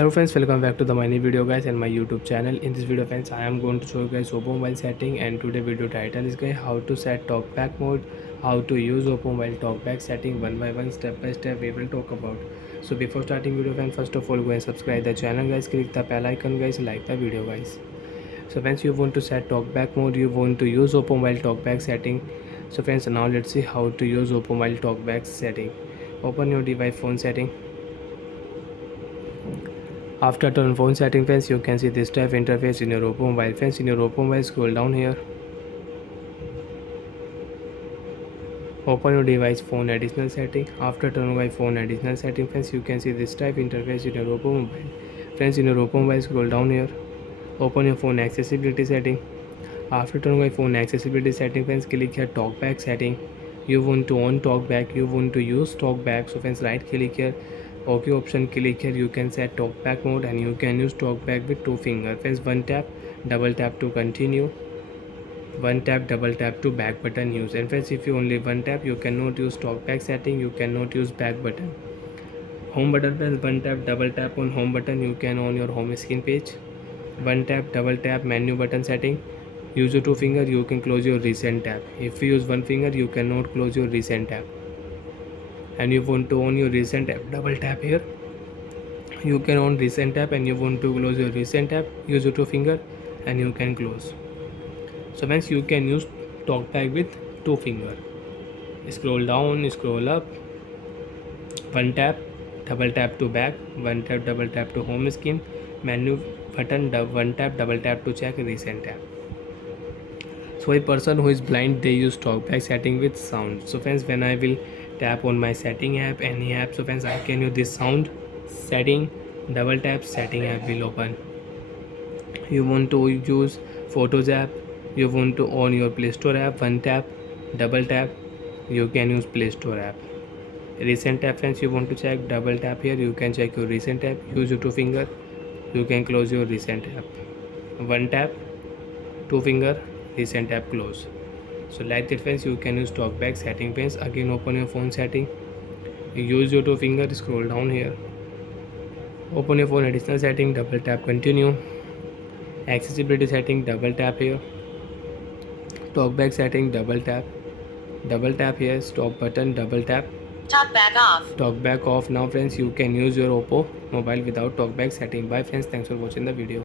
Hello friends, welcome back to the my new video guys and my YouTube channel. In this video friends, I am going to show you guys Oppo mobile setting, and today video title is guys how to set talkback mode, how to use Oppo mobile talkback setting one by one, step by step we will talk about. So before starting video friends, first of all go and subscribe the channel guys, click the bell icon guys, like the video guys. So friends, you want to set talkback mode, you want to use Oppo mobile talkback setting. So friends, now let's see how to use Oppo mobile talkback setting. Open your device phone setting. After turn phone setting friends, you can see this type interface in your Oppo mobile. Friends, in your Oppo mobile, scroll down here. Open your device phone additional setting. After turn by phone additional setting friends, you can see this type interface in your Oppo mobile. Friends, in your Oppo mobile, scroll down here. Open your phone accessibility setting. After turn by phone accessibility setting friends, click here talkback setting. You want to on talkback, you want to use talkback. So friends, right click here, OK option, click here. You can set talkback mode and you can use talkback with two finger. Friends, one tap, double tap to continue, one tap, double tap to back button use. And friends, if you only one tap, you cannot use talkback setting, you cannot use back button. Home button friends, one tap, double tap on home button, you can on your home screen page. One tap, double tap menu button setting. Use your two finger, you can close your recent tab. If you use one finger, you cannot close your recent tab. And you want to on your recent tab, double tap here. You can on recent tab, and you want to close your recent tab, use your two finger and you can close. So once you can use talkback with two finger. Scroll down, scroll up, one tap, double tap to back, one tap, double tap to home screen, menu button, one tap, double tap to check recent tab. So a person who is blind, they use talkback setting with sound. So friends, when I will tap on my setting app, any app, so friends, I can use this sound setting, double tap, setting app will open. You want to use photos app, you want to on your Play Store app, one tap, double tap, you can use Play Store app. Recent tab friends, you want to check, double tap here, you can check your recent tab, use your two finger, you can close your recent tab. One tap, two finger, recent tab close. So like that friends, you can use talkback setting friends. Again open your phone setting, you use your two finger, scroll down here, open your phone additional setting, double tap continue, accessibility setting, double tap here, talkback setting, double tap here, stop button, double tap, talkback off. Now friends, you can use your Oppo mobile without talkback setting. Bye friends, thanks for watching the video.